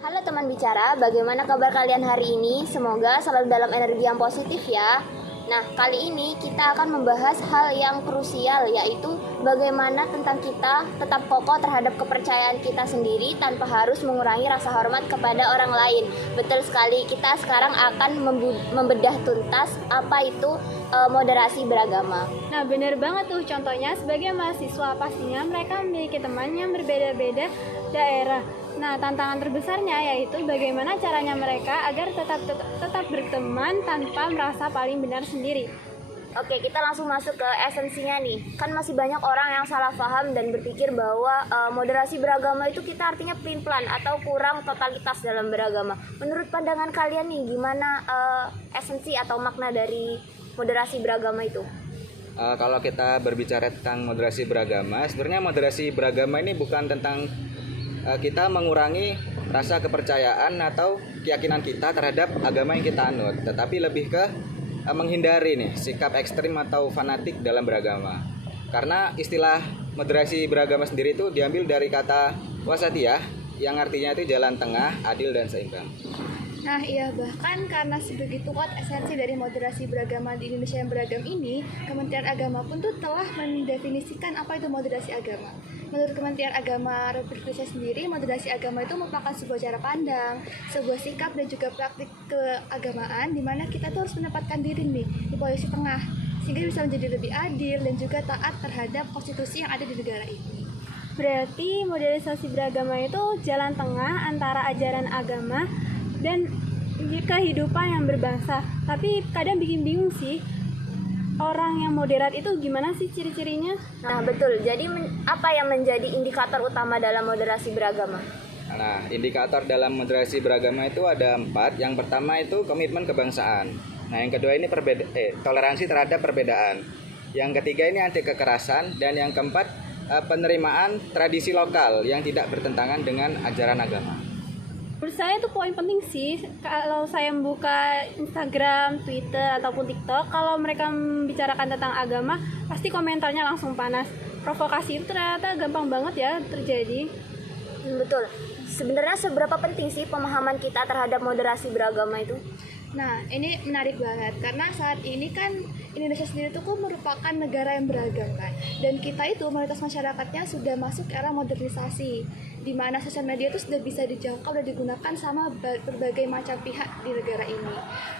Halo teman bicara, bagaimana kabar kalian hari ini? Semoga selalu dalam energi yang positif ya. Nah, kali ini kita akan membahas hal yang krusial, yaitu bagaimana tentang kita tetap kokoh terhadap kepercayaan kita sendiri tanpa harus mengurangi rasa hormat kepada orang lain. Betul sekali, kita sekarang akan membedah tuntas apa itu moderasi beragama. Nah, benar banget tuh. Contohnya, sebagai mahasiswa, pastinya mereka memiliki teman yang berbeda-beda daerah. Nah, tantangan terbesarnya yaitu bagaimana caranya mereka agar tetap berteman tanpa merasa paling benar sendiri. Oke, kita langsung masuk ke esensinya nih. Kan masih banyak orang yang salah paham dan berpikir bahwa moderasi beragama itu kita artinya pelin-pelan atau kurang totalitas dalam beragama. Menurut pandangan kalian nih, gimana esensi atau makna dari moderasi beragama itu? Kalau kita berbicara tentang moderasi beragama, sebenarnya moderasi beragama ini bukan tentang kita mengurangi rasa kepercayaan atau keyakinan kita terhadap agama yang kita anut, tetapi lebih ke menghindari nih sikap ekstrim atau fanatik dalam beragama. Karena istilah moderasi beragama sendiri itu diambil dari kata wasatiyah yang artinya itu jalan tengah, adil dan seimbang. Nah, iya, bahkan karena sebegitu kuat esensi dari moderasi beragama di Indonesia yang beragam ini, Kementerian Agama pun tuh telah mendefinisikan apa itu moderasi agama. Menurut Kementerian Agama Republik Indonesia sendiri, moderasi agama itu merupakan sebuah cara pandang, sebuah sikap dan juga praktik keagamaan di mana kita tuh harus menempatkan diri nih di posisi tengah sehingga bisa menjadi lebih adil dan juga taat terhadap konstitusi yang ada di negara ini. Berarti modernisasi beragama itu jalan tengah antara ajaran agama dan kehidupan yang berbangsa. Tapi kadang bikin bingung sih, orang yang moderat itu gimana sih ciri-cirinya? Nah, betul. Jadi apa yang menjadi indikator utama dalam moderasi beragama? Nah, indikator dalam moderasi beragama itu ada 4. Yang pertama itu komitmen kebangsaan. Nah, yang kedua ini toleransi terhadap perbedaan. Yang ketiga ini anti kekerasan. Dan yang keempat penerimaan tradisi lokal yang tidak bertentangan dengan ajaran agama. Menurut saya itu poin penting sih. Kalau saya membuka Instagram, Twitter, ataupun TikTok, kalau mereka membicarakan tentang agama, pasti komentarnya langsung panas. Provokasi itu ternyata gampang banget ya terjadi. Betul. Sebenarnya seberapa penting sih pemahaman kita terhadap moderasi beragama itu? Nah, ini menarik banget karena saat ini kan Indonesia sendiri itu merupakan negara yang beragam kan. Dan kita itu mayoritas masyarakatnya sudah masuk era modernisasi, di mana sosial media itu sudah bisa dijangkau dan digunakan sama berbagai macam pihak di negara ini.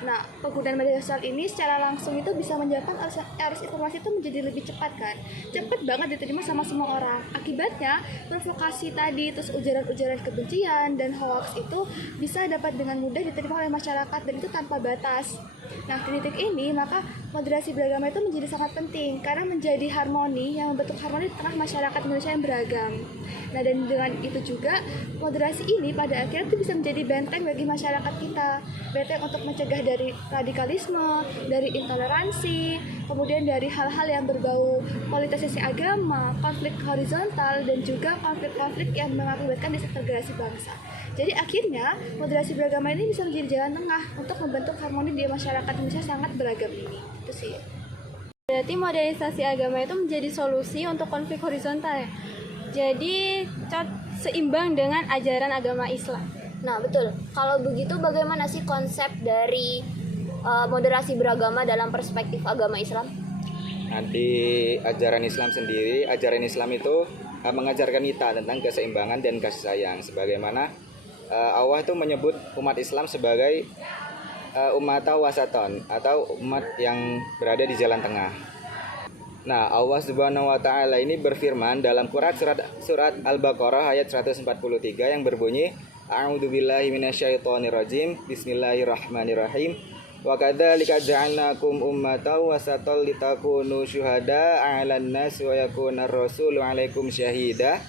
Nah, penggunaan media sosial ini secara langsung itu bisa menyebabkan arus informasi itu menjadi lebih cepat kan. Cepat banget diterima sama semua orang. Akibatnya, provokasi tadi, terus ujaran-ujaran kebencian dan hoax itu bisa dapat dengan mudah diterima oleh masyarakat dan itu tanpa batas. Nah, di titik ini maka moderasi beragama itu menjadi sangat penting karena menjadi harmoni yang membentuk harmoni di tengah masyarakat Indonesia yang beragam. Nah, dan dengan itu juga moderasi ini pada akhirnya itu bisa menjadi benteng bagi masyarakat kita, benteng untuk mencegah dari radikalisme, dari intoleransi, kemudian dari hal-hal yang berbau politisasi agama, konflik horizontal dan juga konflik-konflik yang mengakibatkan disintegrasi bangsa. Jadi akhirnya moderasi beragama ini bisa menjadi jalan tengah untuk membentuk harmoni di masyarakat Indonesia sangat beragam ini. Itu sih. Berarti modernisasi agama itu menjadi solusi untuk konflik horizontal ya. Jadi seimbang dengan ajaran agama Islam. Nah, betul. Kalau begitu bagaimana sih konsep dari moderasi beragama dalam perspektif agama Islam? Nanti ajaran Islam sendiri, ajaran Islam itu mengajarkan kita tentang keseimbangan dan kasih sayang. Sebagaimana Allah itu menyebut umat Islam sebagai umat wasaton atau umat yang berada di jalan tengah. Nah, Allah Subhanahu wa taala ini berfirman dalam Quran surat Al-Baqarah ayat 143 yang berbunyi A'udzubillahi minasyaitonirrajim. Bismillahirrahmanirrahim. Wa kadzalika ja'alnakum ummatan wasatan litakunu syuhada'a 'alan nas wa yakuna ar-rasulu 'alaikum syahida.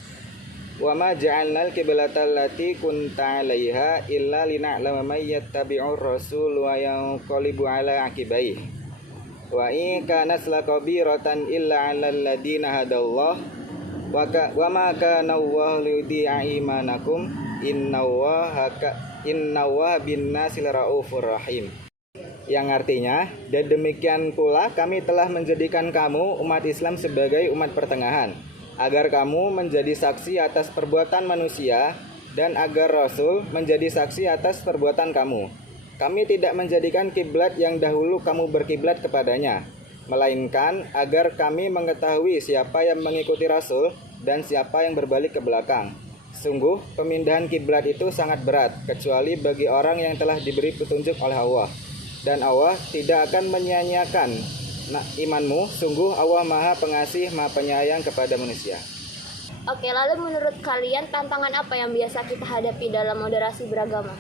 Wa ma ja'alnal qiblata allati kunta 'alaiha illa lina'lama may yattabi'ur rasul wa yanqalibu 'ala 'aqibaihi. Wa in kanat lakabiratan illa 'alal ladina hadallah wa ma kana Allahu liyudhi'a imanakum innallaha bin-nasi laraufur rahim. Yang artinya, dan demikian pula kami telah menjadikan kamu umat Islam sebagai umat pertengahan, agar kamu menjadi saksi atas perbuatan manusia dan agar Rasul menjadi saksi atas perbuatan kamu. Kami tidak menjadikan kiblat yang dahulu kamu berkiblat kepadanya, melainkan agar kami mengetahui siapa yang mengikuti Rasul dan siapa yang berbalik ke belakang. Sungguh, pemindahan kiblat itu sangat berat, kecuali bagi orang yang telah diberi petunjuk oleh Allah. Dan Allah tidak akan menyia-nyiakan imanmu, sungguh Allah Maha Pengasih, Maha Penyayang kepada manusia. Oke, lalu menurut kalian tantangan apa yang biasa kita hadapi dalam moderasi beragama?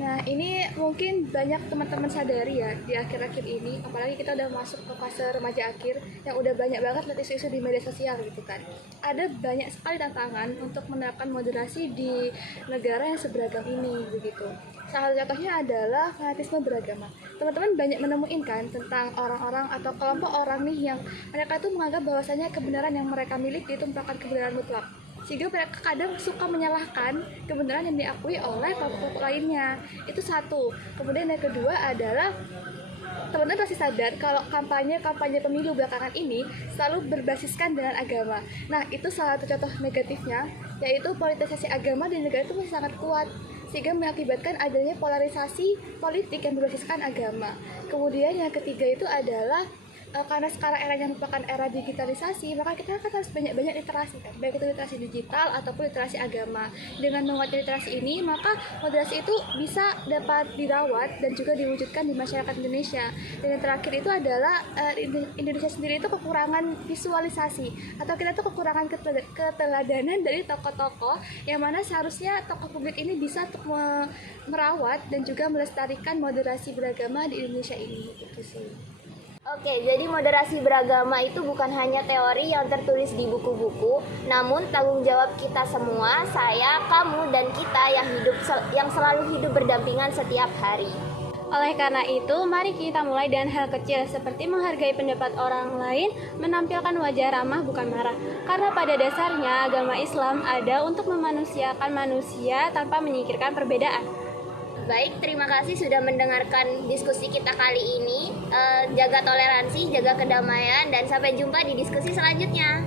Nah, ini mungkin banyak teman-teman sadari ya di akhir-akhir ini, apalagi kita udah masuk ke fase remaja akhir yang udah banyak banget lihat isu-isu di media sosial gitu kan. Ada banyak sekali tantangan untuk menerapkan moderasi di negara yang seberagam ini begitu. Salah satu contohnya adalah fanatisme beragama. Teman-teman banyak menemuin kan tentang orang-orang atau kelompok orang nih yang mereka tuh menganggap bahwasanya kebenaran yang mereka miliki itu merupakan kebenaran mutlak. Sehingga mereka kadang suka menyalahkan kebenaran yang diakui oleh kelompok lainnya. Itu satu. Kemudian yang kedua adalah teman-teman pasti sadar kalau kampanye pemilu belakangan ini selalu berbasiskan dengan agama. Nah, itu salah satu contoh negatifnya, yaitu politisasi agama di negara itu masih sangat kuat, sehingga mengakibatkan adanya polarisasi politik yang berbasiskan agama. Kemudian yang ketiga itu adalah karena sekarang eranya merupakan era digitalisasi, maka kita kan harus banyak-banyak literasi kan, baik itu literasi digital ataupun literasi agama. Dengan menguatkan literasi ini, maka moderasi itu bisa dapat dirawat dan juga diwujudkan di masyarakat Indonesia. Dan yang terakhir itu adalah Indonesia sendiri itu kekurangan visualisasi, atau kita tuh kekurangan keteladanan dari tokoh-tokoh yang mana seharusnya tokoh publik ini bisa untuk merawat dan juga melestarikan moderasi beragama di Indonesia ini. Itu sih. Oke, jadi moderasi beragama itu bukan hanya teori yang tertulis di buku-buku, namun tanggung jawab kita semua, saya, kamu, dan kita yang selalu hidup berdampingan setiap hari. Oleh karena itu, mari kita mulai dengan hal kecil seperti menghargai pendapat orang lain, menampilkan wajah ramah bukan marah. Karena pada dasarnya agama Islam ada untuk memanusiakan manusia tanpa menyingkirkan perbedaan. Baik, terima kasih sudah mendengarkan diskusi kita kali ini. Jaga toleransi, jaga kedamaian, dan sampai jumpa di diskusi selanjutnya.